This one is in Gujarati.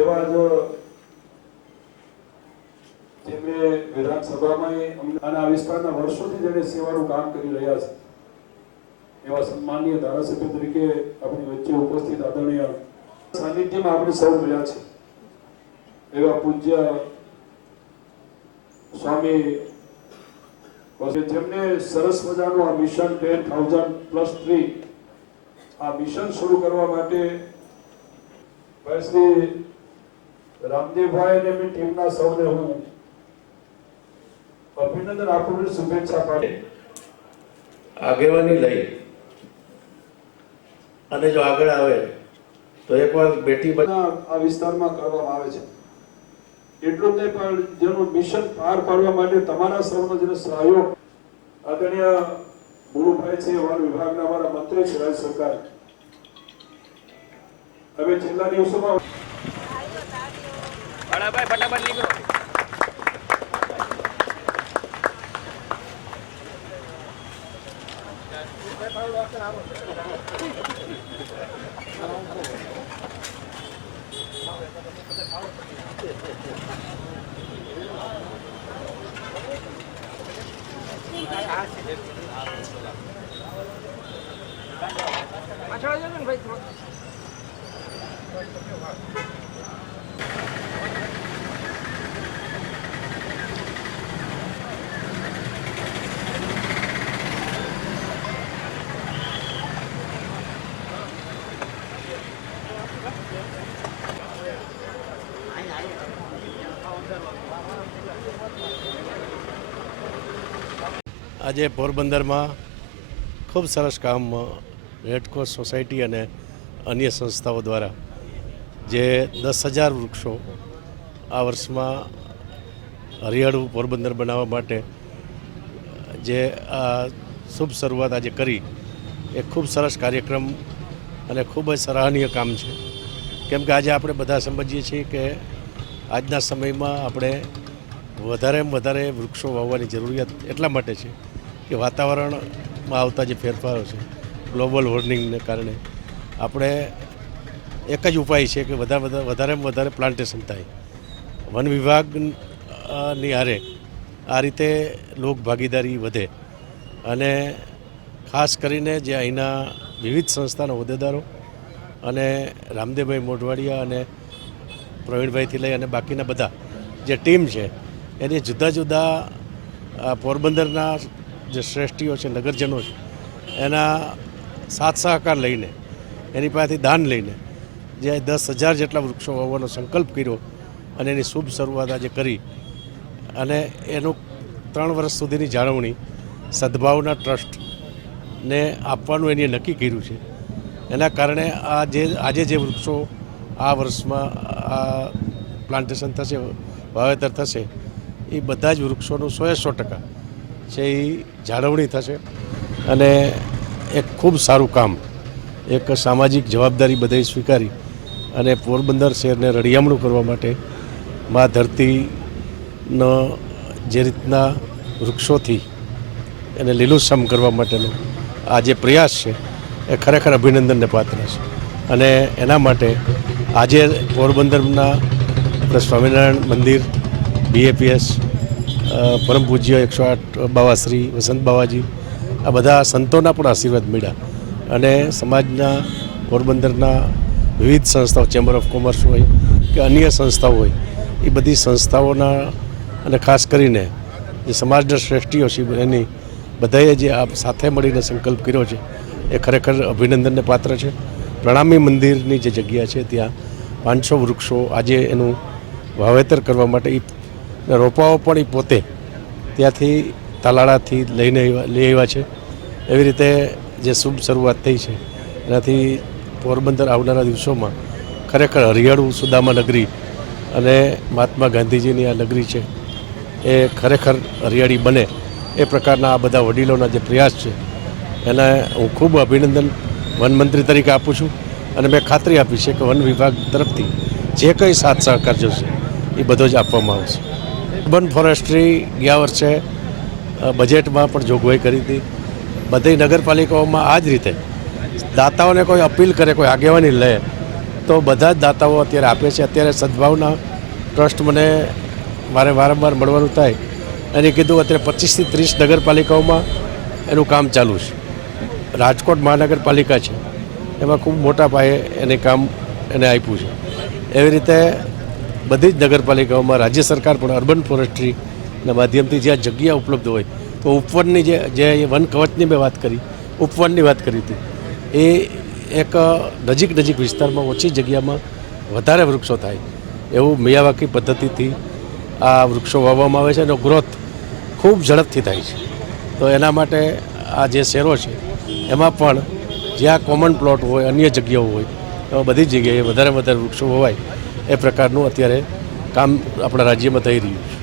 એવા જ જેમણે વિધાનસભામાં અમને અને આ વિસ્તારના વર્ષોથી જેને સેવાનું કામ કરી રહ્યા છે. એવા સન્માનીય ધારાસભ્ય તરીકે આપણી વચ્ચે ઉપસ્થિત આદરણીય સાનિધ્યમાં આપણે સૌ મળ્યા છે. એવા પૂજ્ય સ્વામી જેમને સરસ મજાનું આ mission ten thousand plus three આ મિશન શરૂ કરવા માટે ભાઈ શ્રી રામદેવભાઈ અને એમની ટીમના સૌને હું અભિનંદન આપું છું શુભેચ્છા પાડે આગેવાની લઈ. અને જો આગળ આવે તો એકવાર બેટી આ વિસ્તારમાં કરવામાં આવે છે. એટલું જ નહીં પણ જેનું મિશન પાર પાડવા માટે તમારા સૌનો જેનો સહયોગ આદરણીય ગુરુભાઈ છે વન વિભાગના અમારા મંત્રી છે રાજ્ય સરકાર. હવે છેલ્લા દિવસોમાં ભાઈ ફટાફટ નીકળો. પાછળ જજો ને ભાઈ આજે પોરબંદરમાં ખૂબ સરસ કામ રેડક્રોસ સોસાયટી અને અન્ય સંસ્થાઓ દ્વારા જે દસ હજાર વૃક્ષો આ વર્ષમાં હરિયાળું પોરબંદર બનાવવા માટે જે આ શુભ શરૂઆત આજે કરી, એ ખૂબ સરસ કાર્યક્રમ અને ખૂબ જ સરાહનીય કામ છે. કેમ કે આજે આપણે બધા સમજીએ છીએ કે આજના સમયમાં આપણે વધારેમાં વધારે વૃક્ષો વાવવાની જરૂરિયાત એટલા માટે છે કે વાતાવરણમાં આવતા જે ફેરફારો છે, ગ્લોબલ વોર્મિંગને કારણે આપણે એક જ ઉપાય છે કે વધારે વધારે વધારેમાં વધારે પ્લાન્ટેશન થાય. વન વિભાગની હારે આ રીતે લોક ભાગીદારી વધે અને ખાસ કરીને જે અહીંના વિવિધ સંસ્થાના હોદ્દેદારો અને રામદેવભાઈ મોઢવાડિયા અને પ્રવીણભાઈથી લઈ અને બાકીના બધા જે ટીમ છે એની જુદા જુદા પોરબંદરના જે શ્રેષ્ઠીઓ છે, નગરજનો છે, એના સાથ સહકાર લઈને, એની પાસેથી દાન લઈને, જે દસ હજાર જેટલા વૃક્ષો વાવવાનો સંકલ્પ કર્યો અને એની શુભ શરૂઆત આજે કરી અને એનું ત્રણ વર્ષ સુધીની જાળવણી સદભાવના ટ્રસ્ટને આપવાનું એને નક્કી કર્યું છે. એના કારણે આ જે, આજે જે વૃક્ષો આ વર્ષમાં આ પ્લાન્ટેશન થશે, વાવેતર થશે એ બધા જ વૃક્ષોનું સો સો ટકા છે એ જાળવણી થશે. અને એક ખૂબ સારું કામ, એક સામાજિક જવાબદારી બધાએ સ્વીકારી અને પોરબંદર શહેરને રળિયામણું કરવા માટે મા ધરતીનો જે રીતના વૃક્ષોથી એને લીલુંછમ કરવા માટેનો આ જે પ્રયાસ છે, એ ખરેખર અભિનંદનને પાત્ર છે. અને એના માટે આજે પોરબંદરના સ્વામિનારાયણ મંદિર બીએપીએસ પરમ પૂજ્ય એકસો આઠ બાવાશ્રી વસંત બાવાજી, આ બધા સંતોના પણ આશીર્વાદ મળ્યા. અને સમાજના, પોરબંદરના વિવિધ સંસ્થાઓ ચેમ્બર ઓફ કોમર્સ હોય કે અન્ય સંસ્થાઓ હોય, એ બધી સંસ્થાઓના અને ખાસ કરીને જે સમાજના શ્રેષ્ઠીઓ છે, એની બધાએ જે આ સાથે મળીને સંકલ્પ કર્યો છે, એ ખરેખર અભિનંદનને પાત્ર છે. પ્રણામી મંદિરની જે જગ્યા છે, ત્યાં પાંચસો વૃક્ષો આજે એનું વાવેતર કરવા માટે એ રોપાઓ પણ એ પોતે ત્યાંથી તાલાળાથી લઈને લઈ આવ્યા છે. એવી રીતે જે શુભ શરૂઆત થઈ છે. એનાથી પોરબંદર આવનારા દિવસોમાં ખરેખર હરિયાળું સુદામા નગરી અને મહાત્મા ગાંધીજીની આ નગરી છે, એ ખરેખર હરિયાળી બને. એ પ્રકારના આ બધા વડીલોના જે પ્રયાસ છે, એને હું ખૂબ અભિનંદન વનમંત્રી તરીકે આપું છું અને મેં ખાતરી આપી છે કે વન વિભાગ તરફથી જે કંઈ સાથ સહકાર જોશે, એ બધો જ આપવામાં આવશે. અર્બન ફોરેસ્ટ્રી ગયા વર્ષે બજેટમાં પણ જોગવાઈ કરી હતી. બધી નગરપાલિકાઓમાં આ જ રીતે. દાતાઓને કોઈ અપીલ કરે, કોઈ આગેવાની લે, તો બધા જ દાતાઓ અત્યારે આપે છે. અત્યારે સદભાવના ટ્રસ્ટ મને મારે વારંવાર મળવાનું થાય. એને કીધું અત્યારે પચીસથી ત્રીસ નગરપાલિકાઓમાં એનું કામ ચાલુ છે. રાજકોટ મહાનગરપાલિકા છે. એમાં ખૂબ મોટા પાયે એને કામ એને આપ્યું છે. એવી રીતે બધી જ નગરપાલિકાઓમાં રાજ્ય સરકાર પણ અર્બન ફોરેસ્ટ્રીના માધ્યમથી જ્યાં જગ્યા ઉપલબ્ધ હોય, તો ઉપવનની જે જે વન કવચની મેં વાત કરી, ઉપવનની વાત કરી હતી, એ એક નજીક નજીક વિસ્તારમાં ઓછી જગ્યામાં વધારે વૃક્ષો થાય, એવું મિયાવાકી પદ્ધતિથી આ વૃક્ષો વાવવામાં આવે છે એનો ગ્રોથ ખૂબ ઝડપથી થાય છે. તો એના માટે આ જે શહેરો છે, એમાં પણ જ્યાં કોમન પ્લોટ હોય, અન્ય જગ્યાઓ હોય, એમાં બધી જગ્યાએ વધારે વધારે વૃક્ષો હોવાય એ પ્રકારનું અત્યારે કામ આપણા રાજ્યમાં થઈ રહ્યું છે.